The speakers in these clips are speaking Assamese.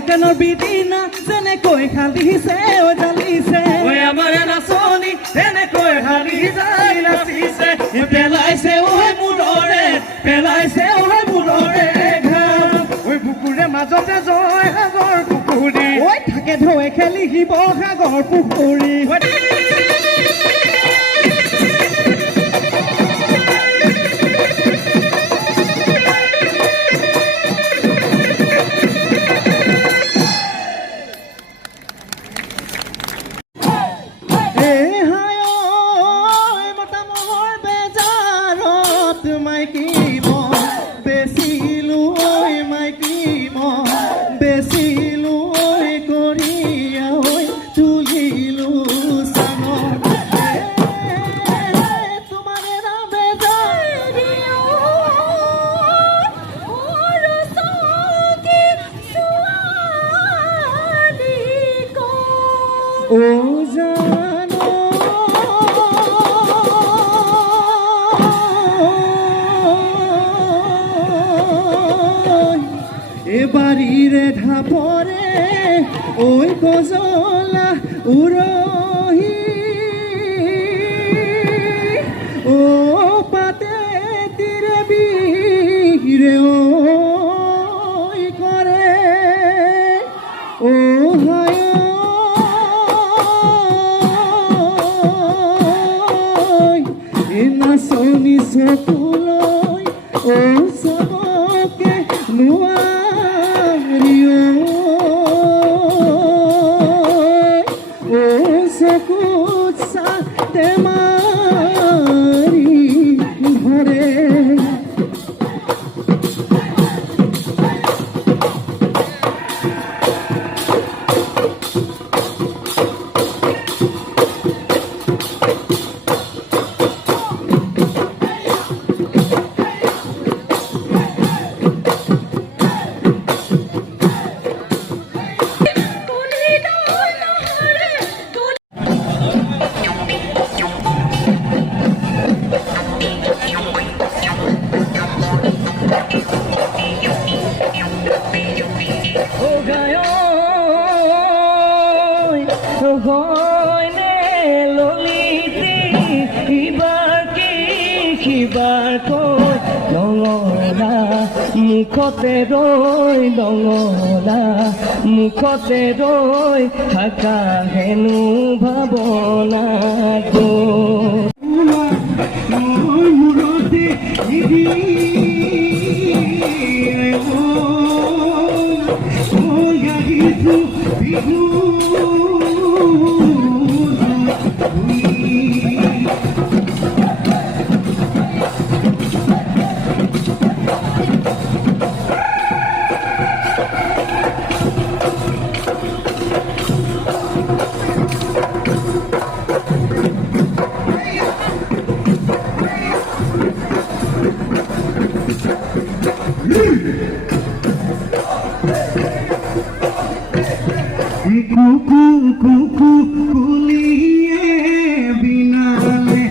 কাণৰ বিদিনা যেনেকৈ হালিছে জ্বালিছে আমাৰ নাচনি তেনেকৈ হালি যাই নাচিছে পেলাইছে মূৰৰে পেলাইছে মূৰৰে বুকুৰে মাজতে জয় সাগৰ পুখুৰী থাকে ঢৌৱে খেলি শিৱসাগৰ পুখুৰী বাড়িৰে ঢাপৰে ওই গজলা উৰহি ও পাতে তীৰে বীৰে ওই কৰে ও হয় নাচনি চকুলৈ ও চবকে নোৱা মুখতে ৰৈ ডঙলা মুখতে ৰৈ থাকা হেনো ভাৱনা মূৰতে বিহু কুকু কুকু কুলিয়ে বিনালে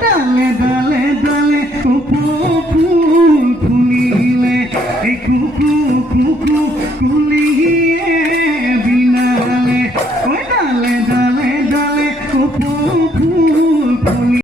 ডালে ডালে ডালে কুকু ফুল ফুলিলে কুকু কুকু কুলিয়ে